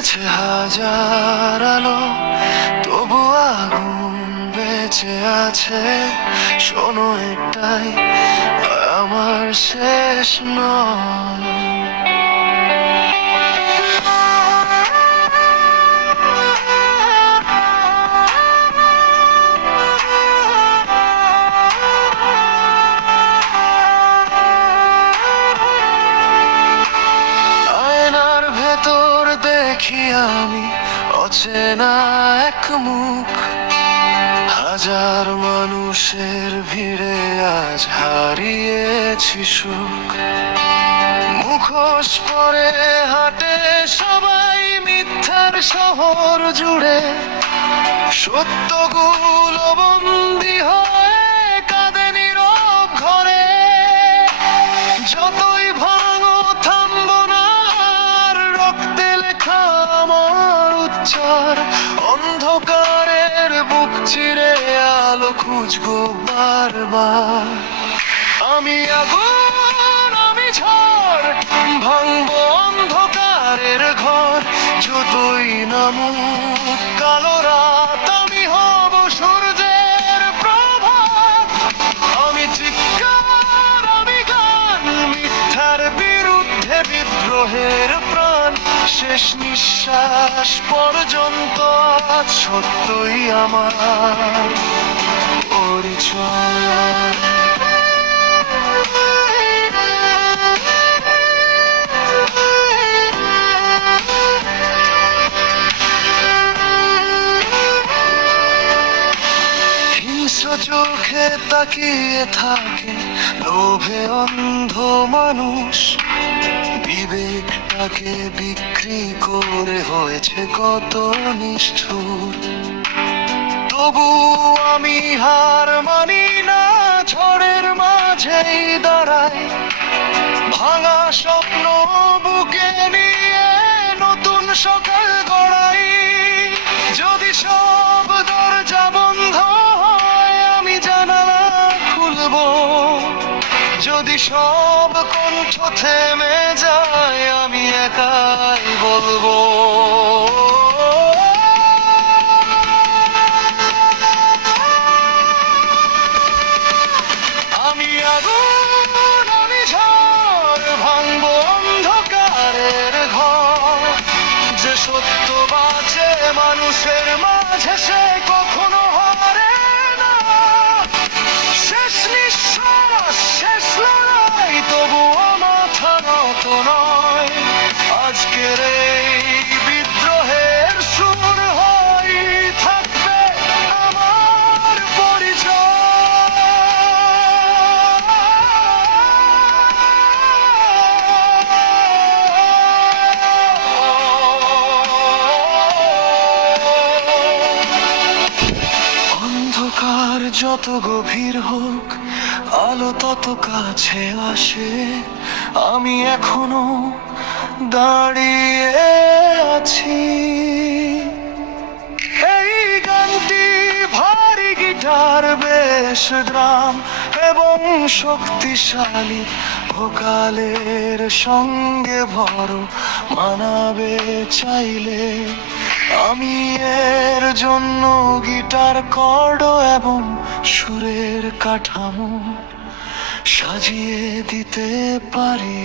নিভেছে হাজার আলো, তবু আগুন বেঁচে আছে। শোনো, একটাই আমার শেষ নয়। আয়নার ভেতর দেখি আমি অচেনা এক মুখ, হাজার মানুষের ভিড়ে আজ হারিয়েছি সুখ। মুখোশ পরে হাঁটে সবাই মিথ্যার শহর জুড়ে, সত্যগুলো বন্দি হয়ে কাঁদে নীরব ঘরে। যতই ভাঙো থামবো না, আর রক্তে লেখা আমার উচ্চার। অন্ধকারের বুক চিরে আলো খুঁজবো বারবার। আমি আগুন, আমি ঝড়, ভাঙবো অন্ধকারের ঘর। যতই নামুক কালো রাত, আমি হব সূর্যের প্রভাত। আমি চিৎকার, আমি গান, মিথ্যার বিরুদ্ধে বিদ্রোহের প্রাণ। শেষ নিঃশ্বাস পর্যন্ত আজ সত্যই আমার পরিচয়। হিংস্র চোখে তাকিয়ে থাকে লোভে অন্ধ মানুষ। বিবেকটাকে বিক্রি করে হয়েছে কত নিষ্ঠুর। তবু আমি হার মানি না, ঝড়ের মাঝেই দাঁড়াই। ভাঙা স্বপ্ন বুকে নিয়ে নতুন সকাল গড়াই। যদি সব দরজা বন্ধ হয়, আমি জানালা খুলবো। যদি সব কণ্ঠ থেমে যায়, আমি একাই বলবো। আমি আগুন, আমি ঝড়, ভাঙবো অন্ধকারের ঘর। যে সত্য বাঁচে মানুষের মাঝে, সে কখনো হারে না। শেষ নিঃশ্বাস, শেষ লড়াই, তবুও মাথা নত নয়। আজকের এই বিদ্রোহের সুর হই থাকবে আমার পরিচয়। অন্ধকার যত গভীর হোক, আলো তত কাছে আসে। আমি এখনো দাঁড়িয়ে আছি। এই গানটি ভারী গিটার, বেশ ড্রাম এবং শক্তিশালী ভোকালের সঙ্গে ভরো মানাবে চাইলে। আমি এর জন্য গিটার কর্ড এবং সুরের কাঠামো সাজিয়ে দিতে পারি।